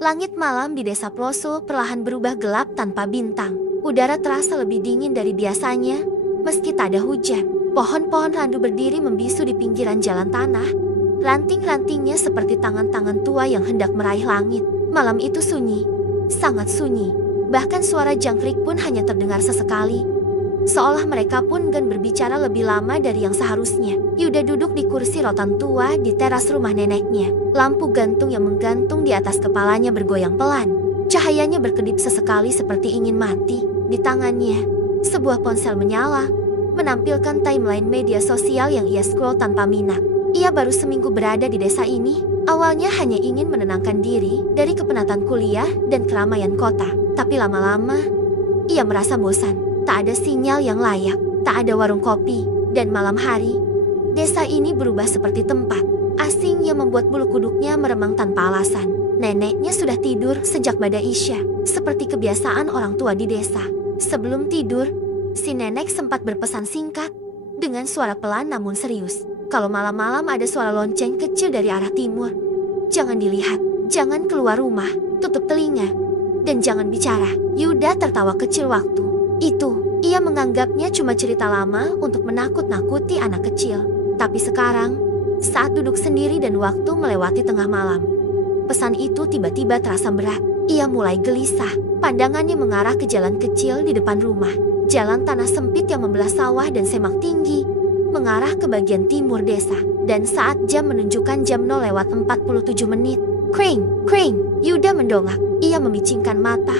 Langit malam di desa Ploso perlahan berubah gelap tanpa bintang. Udara terasa lebih dingin dari biasanya, meski tak ada hujan. Pohon-pohon randu berdiri membisu di pinggiran jalan tanah. Ranting-rantingnya seperti tangan-tangan tua yang hendak meraih langit. Malam itu sunyi, sangat sunyi. Bahkan suara jangkrik pun hanya terdengar sesekali. Seolah mereka pun enggan berbicara lebih lama dari yang seharusnya. Yuda duduk di kursi rotan tua di teras rumah neneknya. Lampu gantung yang menggantung di atas kepalanya bergoyang pelan. Cahayanya berkedip sesekali seperti ingin mati. Di tangannya, sebuah ponsel menyala, menampilkan timeline media sosial yang ia scroll tanpa minat. Ia baru seminggu berada di desa ini. Awalnya hanya ingin menenangkan diri dari kepenatan kuliah dan keramaian kota. Tapi lama-lama, ia merasa bosan. Tak ada sinyal yang layak, tak ada warung kopi, dan malam hari, desa ini berubah seperti tempat asing yang membuat bulu kuduknya meremang tanpa alasan. Neneknya sudah tidur sejak bada Isya, seperti kebiasaan orang tua di desa. Sebelum tidur, si nenek sempat berpesan singkat dengan suara pelan namun serius. Kalau malam-malam ada suara lonceng kecil dari arah timur, jangan dilihat, jangan keluar rumah, tutup telinga, dan jangan bicara. Yuda tertawa kecil waktu itu. Ia menganggapnya cuma cerita lama untuk menakut-nakuti anak kecil. Tapi sekarang, saat duduk sendiri dan waktu melewati tengah malam, pesan itu tiba-tiba terasa berat. Ia mulai gelisah. Pandangannya mengarah ke jalan kecil di depan rumah. Jalan tanah sempit yang membelah sawah dan semak tinggi, mengarah ke bagian timur desa. Dan saat jam menunjukkan jam 0:47, kring, kring, Yuda mendongak. Ia memicingkan mata,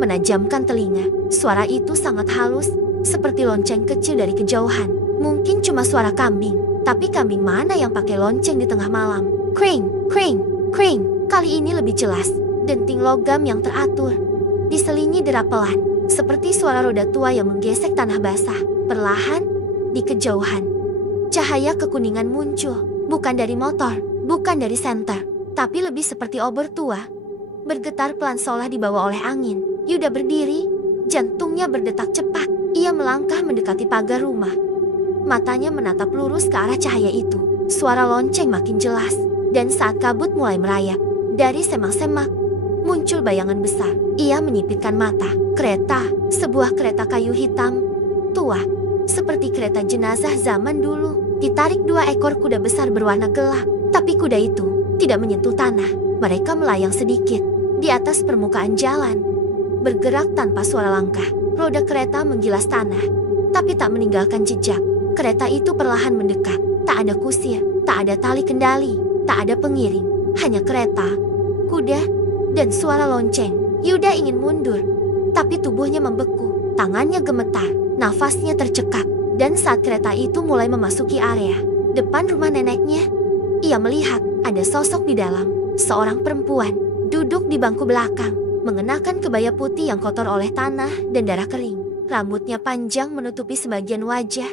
menajamkan telinga. Suara itu sangat halus, seperti lonceng kecil dari kejauhan. Mungkin cuma suara kambing, tapi kambing mana yang pakai lonceng di tengah malam? Kring, kring, kring. Kali ini lebih jelas. Denting logam yang teratur, diselingi derap pelan, seperti suara roda tua yang menggesek tanah basah. Perlahan, di kejauhan, cahaya kekuningan muncul. Bukan dari motor, bukan dari senter, tapi lebih seperti obor tua, bergetar pelan seolah dibawa oleh angin. Yuda berdiri, jantungnya berdetak cepat. Ia melangkah mendekati pagar rumah. Matanya menatap lurus ke arah cahaya itu. Suara lonceng makin jelas. Dan saat kabut mulai merayap, dari semak-semak muncul bayangan besar. Ia menyipitkan mata. Kereta, sebuah kereta kayu hitam, tua, seperti kereta jenazah zaman dulu. Ditarik 2 ekor kuda besar berwarna gelap. Tapi kuda itu tidak menyentuh tanah. Mereka melayang sedikit di atas permukaan jalan, bergerak tanpa suara langkah. Roda kereta menggilas tanah, tapi tak meninggalkan jejak. Kereta itu perlahan mendekat. Tak ada kusir, tak ada tali kendali, tak ada pengiring. Hanya kereta, kuda, dan suara lonceng. Yuda ingin mundur, tapi tubuhnya membeku. Tangannya gemetar, nafasnya tercekat. Dan saat kereta itu mulai memasuki area depan rumah neneknya, ia melihat ada sosok di dalam. Seorang perempuan duduk di bangku belakang, mengenakan kebaya putih yang kotor oleh tanah dan darah kering. Rambutnya panjang menutupi sebagian wajah,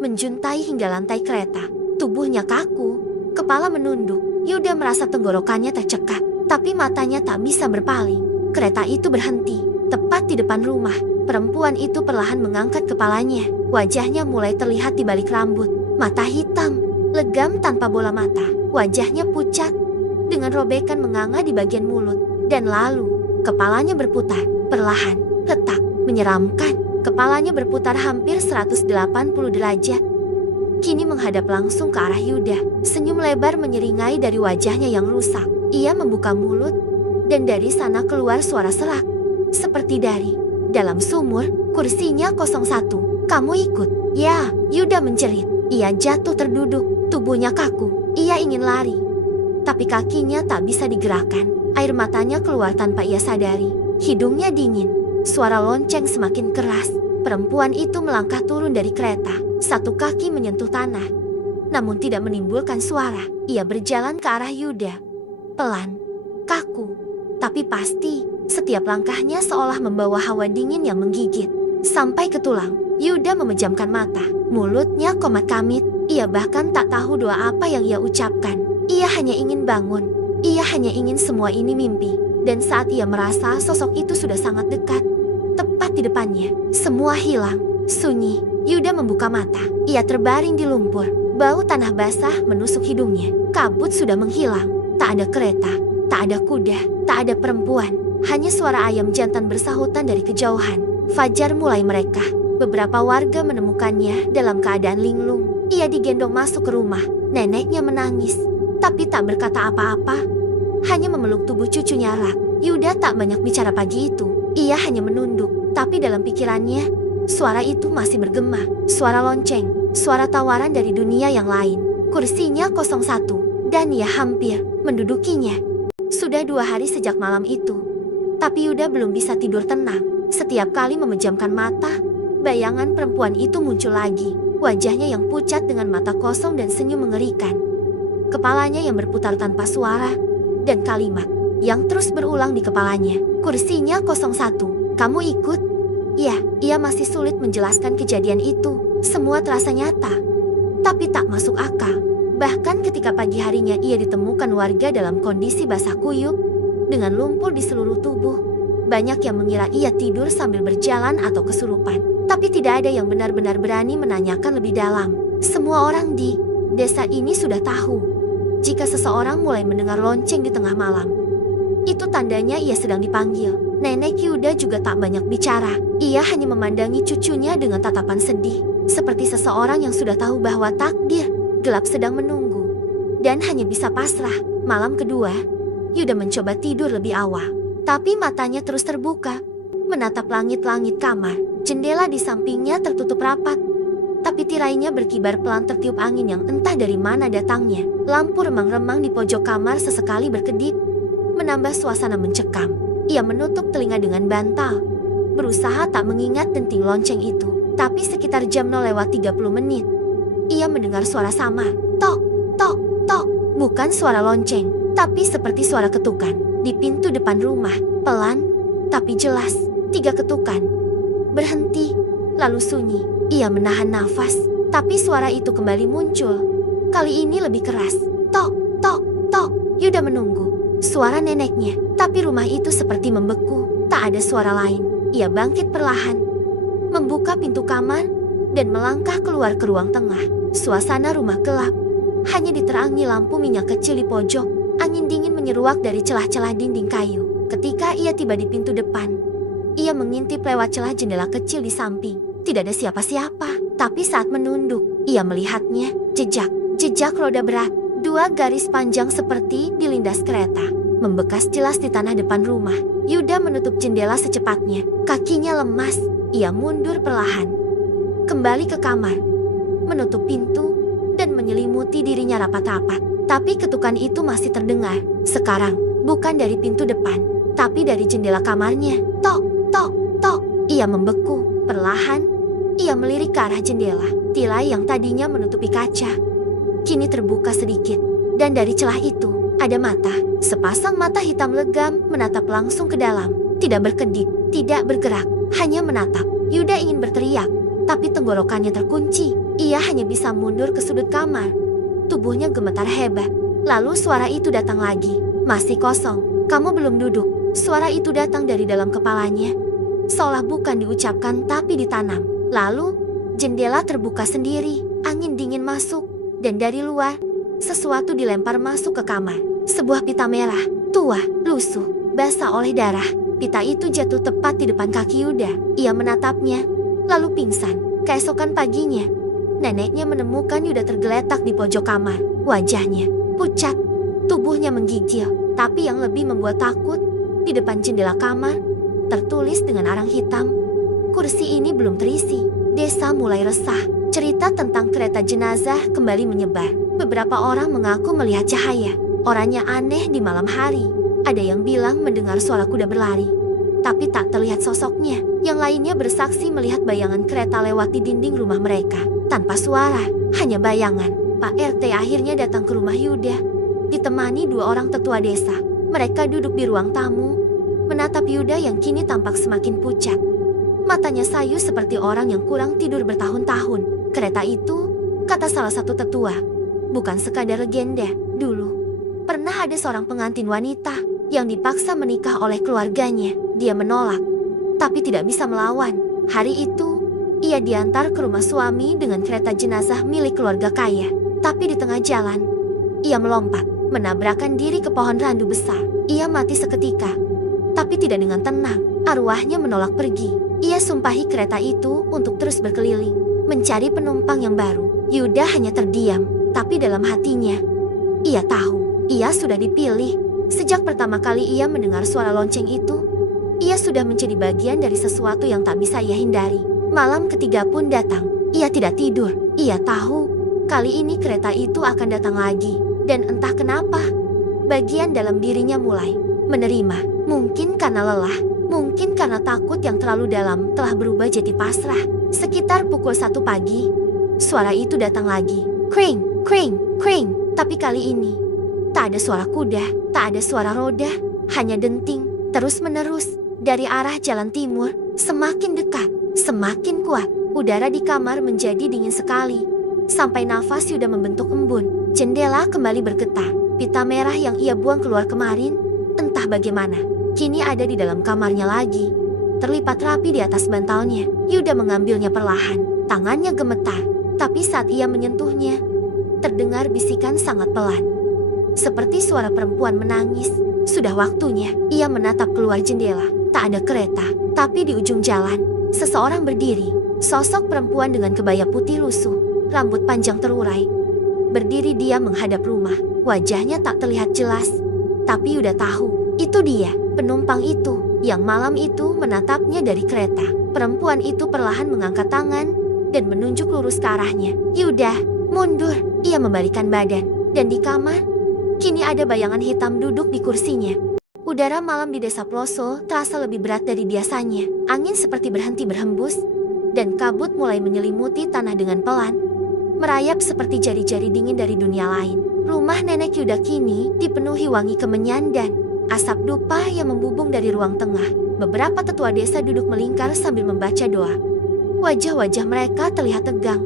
menjuntai hingga lantai kereta. Tubuhnya kaku, kepala menunduk. Yuda merasa tenggorokannya tercekat, tapi matanya tak bisa berpaling. Kereta itu berhenti, tepat di depan rumah. Perempuan itu perlahan mengangkat kepalanya. Wajahnya mulai terlihat di balik rambut. Mata hitam, legam tanpa bola mata. Wajahnya pucat, dengan robekan menganga di bagian mulut. Dan lalu, kepalanya berputar, perlahan, retak, menyeramkan. Kepalanya berputar hampir 180 derajat. Kini menghadap langsung ke arah Yuda. Senyum lebar menyeringai dari wajahnya yang rusak. Ia membuka mulut, dan dari sana keluar suara serak. Seperti dari dalam sumur. Kursinya 01. Kamu ikut? Ya, Yuda menjerit. Ia jatuh terduduk, tubuhnya kaku. Ia ingin lari, tapi kakinya tak bisa digerakkan. Air matanya keluar tanpa ia sadari. Hidungnya dingin. Suara lonceng semakin keras. Perempuan itu melangkah turun dari kereta. Satu kaki menyentuh tanah, namun tidak menimbulkan suara. Ia berjalan ke arah Yuda. Pelan, kaku, tapi pasti. Setiap langkahnya seolah membawa hawa dingin yang menggigit sampai ke tulang. Yuda memejamkan mata. Mulutnya komat kamit. Ia bahkan tak tahu doa apa yang ia ucapkan. Ia hanya ingin bangun. Ia hanya ingin semua ini mimpi. Dan saat ia merasa sosok itu sudah sangat dekat, tepat di depannya, semua hilang, sunyi. Yuda membuka mata. Ia terbaring di lumpur. Bau tanah basah menusuk hidungnya. Kabut sudah menghilang. Tak ada kereta, Tak ada kuda, tak ada perempuan. Hanya suara ayam jantan bersahutan dari kejauhan. Fajar mulai mereka. Beberapa warga menemukannya dalam keadaan linglung. Ia digendong masuk ke rumah. Neneknya menangis, tapi tak berkata apa-apa. Hanya memeluk tubuh cucunya Rak. Yuda tak banyak bicara pagi itu. Ia hanya menunduk, tapi dalam pikirannya, suara itu masih bergema. Suara lonceng, suara tawaran dari dunia yang lain. Kursinya 01, dan ia hampir mendudukinya. Sudah 2 hari sejak malam itu, tapi Yuda belum bisa tidur tenang. Setiap kali memejamkan mata, bayangan perempuan itu muncul lagi. Wajahnya yang pucat dengan mata kosong dan senyum mengerikan. Kepalanya yang berputar tanpa suara, dan kalimat yang terus berulang di kepalanya. Kursinya 01, kamu ikut? Ya, ia masih sulit menjelaskan kejadian itu. Semua terasa nyata, tapi tak masuk akal. Bahkan ketika pagi harinya ia ditemukan warga dalam kondisi basah kuyup, dengan lumpur di seluruh tubuh. Banyak yang mengira ia tidur sambil berjalan atau kesurupan. Tapi tidak ada yang benar-benar berani menanyakan lebih dalam. Semua orang di desa ini sudah tahu, jika seseorang mulai mendengar lonceng di tengah malam, itu tandanya ia sedang dipanggil. Nenek Yuda juga tak banyak bicara. Ia hanya memandangi cucunya dengan tatapan sedih, seperti seseorang yang sudah tahu bahwa takdir gelap sedang menunggu, dan hanya bisa pasrah. Malam kedua, Yuda mencoba tidur lebih awal, tapi matanya terus terbuka, menatap langit-langit kamar. Jendela di sampingnya tertutup rapat, tapi tirainya berkibar pelan tertiup angin yang entah dari mana datangnya. Lampu remang-remang di pojok kamar sesekali berkedip, menambah suasana mencekam. Ia menutup telinga dengan bantal, berusaha tak mengingat denting lonceng itu. Tapi sekitar jam 0:30 ia mendengar suara sama. Tok, tok, tok. Bukan suara lonceng, tapi seperti suara ketukan di pintu depan rumah. Pelan, tapi jelas. 3 ketukan. Berhenti, lalu sunyi. Ia menahan nafas, tapi suara itu kembali muncul. Kali ini lebih keras. Tok, tok, tok. Yuda menunggu suara neneknya, tapi rumah itu seperti membeku. Tak ada suara lain. Ia bangkit perlahan, membuka pintu kamar, dan melangkah keluar ke ruang tengah. Suasana rumah gelap, hanya diterangi lampu minyak kecil di pojok. Angin dingin menyeruak dari celah-celah dinding kayu. Ketika ia tiba di pintu depan, ia mengintip lewat celah jendela kecil di samping. Tidak ada siapa-siapa, tapi saat menunduk, ia melihatnya. Jejak roda berat, 2 garis panjang seperti dilindas kereta, membekas jelas di tanah depan rumah. Yuda menutup jendela secepatnya. Kakinya lemas, ia mundur perlahan, kembali ke kamar, menutup pintu, dan menyelimuti dirinya rapat-rapat. Tapi ketukan itu masih terdengar. Sekarang, bukan dari pintu depan, tapi dari jendela kamarnya. Tok, tok, tok. Ia membeku. Perlahan, ia melirik ke arah jendela. Tirai yang tadinya menutupi kaca, kini terbuka sedikit. Dan dari celah itu, ada mata. Sepasang mata hitam legam menatap langsung ke dalam. Tidak berkedip, tidak bergerak, hanya menatap. Yuda ingin berteriak, tapi tenggorokannya terkunci. Ia hanya bisa mundur ke sudut kamar. Tubuhnya gemetar hebat. Lalu suara itu datang lagi. Masih kosong. Kamu belum duduk. Suara itu datang dari dalam kepalanya, seolah bukan diucapkan tapi ditanam. Lalu, jendela terbuka sendiri. Angin dingin masuk. Dan dari luar, sesuatu dilempar masuk ke kamar. Sebuah pita merah, tua, lusuh, basah oleh darah. Pita itu jatuh tepat di depan kaki Yuda. Ia menatapnya, lalu pingsan. Keesokan paginya, neneknya menemukan Yuda tergeletak di pojok kamar. Wajahnya pucat, tubuhnya menggigil. Tapi yang lebih membuat takut, di depan jendela kamar, tertulis dengan arang hitam, kursi ini belum terisi. Desa mulai resah. Cerita tentang kereta jenazah kembali menyebar. Beberapa orang mengaku melihat cahaya. Orangnya aneh di malam hari. Ada yang bilang mendengar suara kuda berlari, tapi tak terlihat sosoknya. Yang lainnya bersaksi melihat bayangan kereta lewat di dinding rumah mereka. Tanpa suara, hanya bayangan. Pak RT akhirnya datang ke rumah Yuda, ditemani 2 orang tetua desa. Mereka duduk di ruang tamu, menatap Yuda yang kini tampak semakin pucat. Matanya sayu seperti orang yang kurang tidur bertahun-tahun. Kereta itu, kata salah satu tetua, bukan sekadar legenda. Dulu, pernah ada seorang pengantin wanita yang dipaksa menikah oleh keluarganya. Dia menolak, tapi tidak bisa melawan. Hari itu, ia diantar ke rumah suami dengan kereta jenazah milik keluarga kaya. Tapi di tengah jalan, ia melompat, menabrakkan diri ke pohon randu besar. Ia mati seketika. Tapi tidak dengan tenang, arwahnya menolak pergi. Ia sumpahi kereta itu untuk terus berkeliling, mencari penumpang yang baru. Yuda hanya terdiam, tapi dalam hatinya, ia tahu, ia sudah dipilih. Sejak pertama kali ia mendengar suara lonceng itu, ia sudah menjadi bagian dari sesuatu yang tak bisa ia hindari. Malam ketiga pun datang, ia tidak tidur. Ia tahu, kali ini kereta itu akan datang lagi. Dan entah kenapa, bagian dalam dirinya mulai menerima. Mungkin karena lelah, mungkin karena takut yang terlalu dalam telah berubah jadi pasrah. Sekitar pukul 1 pagi, suara itu datang lagi. Kring, kring, kring. Tapi kali ini, tak ada suara kuda, tak ada suara roda, hanya denting, terus-menerus, dari arah jalan timur, semakin dekat, semakin kuat. Udara di kamar menjadi dingin sekali, sampai nafas Yuda membentuk embun. Jendela kembali bergetar, pita merah yang ia buang keluar kemarin, entah bagaimana, kini ada di dalam kamarnya lagi. Terlipat rapi di atas bantalnya, Yuda mengambilnya perlahan, tangannya gemetar, tapi saat ia menyentuhnya, terdengar bisikan sangat pelan. Seperti suara perempuan menangis. Sudah waktunya, ia menatap keluar jendela. Tak ada kereta, tapi di ujung jalan, seseorang berdiri. Sosok perempuan dengan kebaya putih lusuh, rambut panjang terurai. Berdiri dia menghadap rumah, wajahnya tak terlihat jelas. Tapi Yuda tahu, itu dia, penumpang itu, yang malam itu menatapnya dari kereta. Perempuan itu perlahan mengangkat tangan, dan menunjuk lurus ke arahnya. Yuda, mundur, ia membalikan badan. Dan di kamar, kini ada bayangan hitam duduk di kursinya. Udara malam di desa Ploso terasa lebih berat dari biasanya. Angin seperti berhenti berhembus, dan kabut mulai menyelimuti tanah dengan pelan, merayap seperti jari-jari dingin dari dunia lain. Rumah nenek Yuda kini dipenuhi wangi kemenyan dan asap dupa yang membubung dari ruang tengah. Beberapa tetua desa duduk melingkar sambil membaca doa. Wajah-wajah mereka terlihat tegang.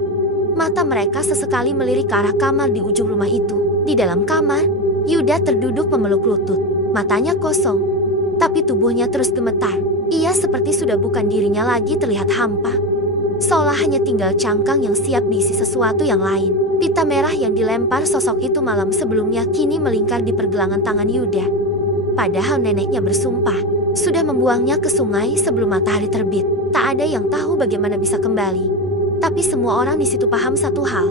Mata mereka sesekali melirik ke arah kamar di ujung rumah itu. Di dalam kamar, Yuda terduduk memeluk lutut. Matanya kosong, tapi tubuhnya terus gemetar. Ia seperti sudah bukan dirinya lagi, terlihat hampa. Seolah hanya tinggal cangkang yang siap diisi sesuatu yang lain. Pita merah yang dilempar sosok itu malam sebelumnya kini melingkar di pergelangan tangan Yuda. Padahal neneknya bersumpah, sudah membuangnya ke sungai sebelum matahari terbit. Tak ada yang tahu bagaimana bisa kembali. Tapi semua orang di situ paham satu hal.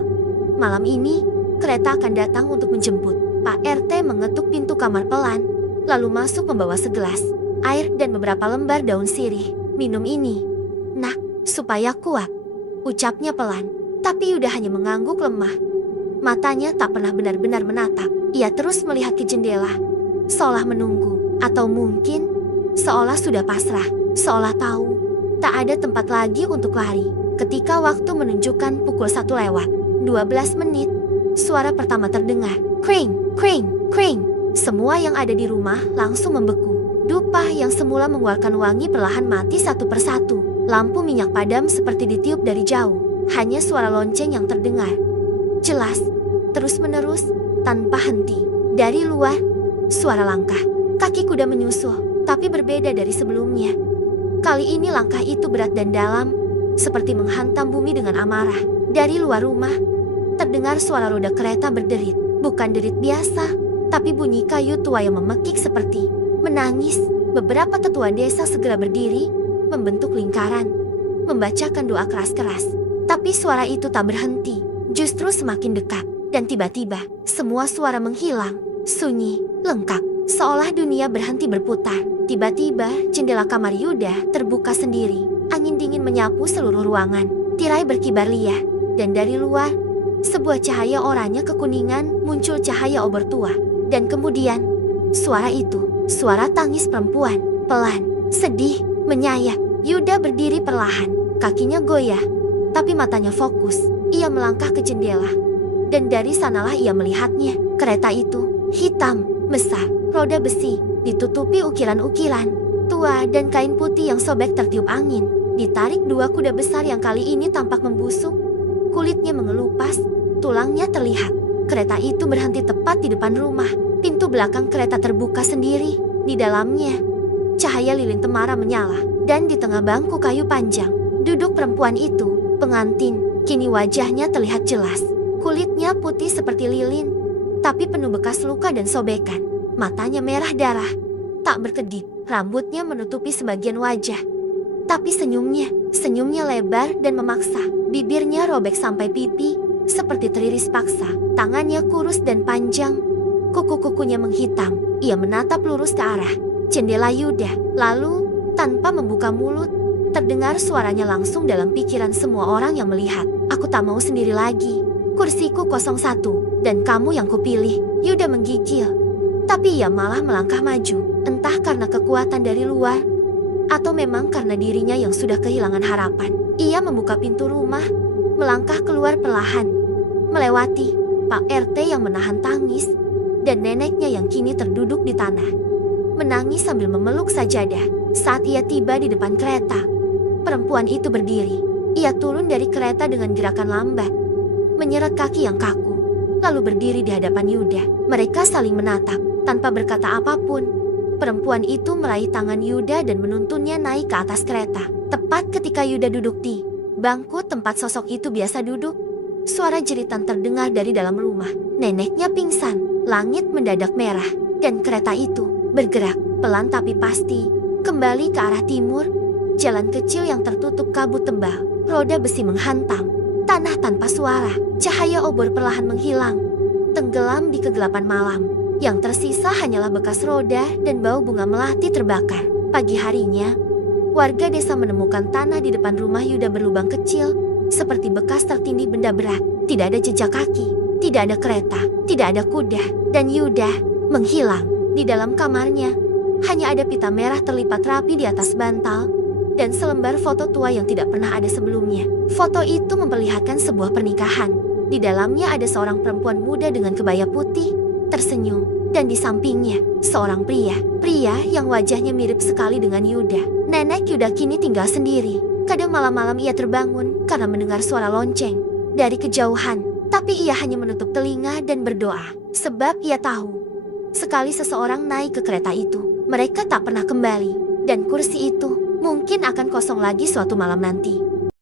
Malam ini, kereta akan datang untuk menjemput. Pak RT mengetuk pintu kamar pelan, lalu masuk membawa segelas air dan beberapa lembar daun sirih. Minum ini, nak, supaya kuat, ucapnya pelan. Tapi Yuda hanya mengangguk lemah. Matanya tak pernah benar-benar menatap. Ia terus melihat ke jendela, seolah menunggu, atau mungkin seolah sudah pasrah, seolah tahu tak ada tempat lagi untuk lari. Ketika waktu menunjukkan pukul 1 lewat 12 menit, suara pertama terdengar. Kring, kring, kring. Semua yang ada di rumah langsung membeku. Dupa yang semula mengeluarkan wangi perlahan mati satu persatu. Lampu minyak padam seperti ditiup dari jauh. Hanya suara lonceng yang terdengar jelas, terus-menerus, tanpa henti. Dari luar, suara langkah. Kaki kuda menyusul, tapi berbeda dari sebelumnya. Kali ini langkah itu berat dan dalam, seperti menghantam bumi dengan amarah. Dari luar rumah, terdengar suara roda kereta berderit. Bukan derit biasa, tapi bunyi kayu tua yang memekik seperti menangis. Beberapa tetua desa segera berdiri, membentuk lingkaran, membacakan doa keras-keras. Tapi suara itu tak berhenti, justru semakin dekat. Dan tiba-tiba, semua suara menghilang, sunyi, lengkap, seolah dunia berhenti berputar. Tiba-tiba, jendela kamar Yuda terbuka sendiri. Angin dingin menyapu seluruh ruangan, tirai berkibar liar, dan dari luar, sebuah cahaya oranye kekuningan muncul, cahaya obor tua. Dan kemudian, suara itu, suara tangis perempuan, pelan, sedih, menyayat. Yuda berdiri perlahan, kakinya goyah, tapi matanya fokus. Ia melangkah ke jendela, dan dari sanalah ia melihatnya. Kereta itu, hitam, besar, roda besi, ditutupi ukiran-ukiran tua dan kain putih yang sobek tertiup angin. Ditarik dua kuda besar yang kali ini tampak membusuk. Kulitnya mengelupas, tulangnya terlihat. Kereta itu berhenti tepat di depan rumah. Pintu belakang kereta terbuka sendiri. Di dalamnya, cahaya lilin temara menyala. Dan di tengah bangku kayu panjang, duduk perempuan itu, pengantin. Kini wajahnya terlihat jelas. Kulitnya putih seperti lilin, tapi penuh bekas luka dan sobekan. Matanya merah darah, tak berkedip, rambutnya menutupi sebagian wajah. Tapi senyumnya lebar dan memaksa. Bibirnya robek sampai pipi, seperti teriris paksa. Tangannya kurus dan panjang, kuku-kukunya menghitam. Ia menatap lurus ke arah jendela Yuda. Lalu, tanpa membuka mulut, terdengar suaranya langsung dalam pikiran semua orang yang melihat. Aku tak mau sendiri lagi. Kursiku 01, dan kamu yang kupilih. Yuda menggigil. Tapi ia malah melangkah maju. Entah karena kekuatan dari luar, atau memang karena dirinya yang sudah kehilangan harapan. Ia membuka pintu rumah, melangkah keluar perlahan, melewati Pak RT yang menahan tangis, dan neneknya yang kini terduduk di tanah, menangis sambil memeluk sajadah. Saat ia tiba di depan kereta, perempuan itu berdiri. Ia turun dari kereta dengan gerakan lambat, menyeret kaki yang kaku, lalu berdiri di hadapan Yuda. Mereka saling menatap, tanpa berkata apapun. Perempuan itu meraih tangan Yuda dan menuntunnya naik ke atas kereta. Tepat ketika Yuda duduk di bangku tempat sosok itu biasa duduk, suara jeritan terdengar dari dalam rumah. Neneknya pingsan, langit mendadak merah, dan kereta itu bergerak pelan tapi pasti kembali ke arah timur. Jalan kecil yang tertutup kabut tebal, roda besi menghantam tanah tanpa suara. Cahaya obor perlahan menghilang, tenggelam di kegelapan malam. Yang tersisa hanyalah bekas roda dan bau bunga melati terbakar. Pagi harinya, warga desa menemukan tanah di depan rumah Yuda berlubang kecil, seperti bekas tertindih benda berat. Tidak ada jejak kaki, tidak ada kereta, tidak ada kuda, dan Yuda menghilang. Di dalam kamarnya, hanya ada pita merah terlipat rapi di atas bantal, dan selembar foto tua yang tidak pernah ada sebelumnya. Foto itu memperlihatkan sebuah pernikahan. Di dalamnya ada seorang perempuan muda dengan kebaya putih, tersenyum, dan di sampingnya, seorang pria yang wajahnya mirip sekali dengan Yuda. Nenek Yuda kini tinggal sendiri. Kadang malam-malam ia terbangun karena mendengar suara lonceng dari kejauhan. Tapi ia hanya menutup telinga dan berdoa. Sebab ia tahu, sekali seseorang naik ke kereta itu, mereka tak pernah kembali. Dan kursi itu mungkin akan kosong lagi suatu malam nanti.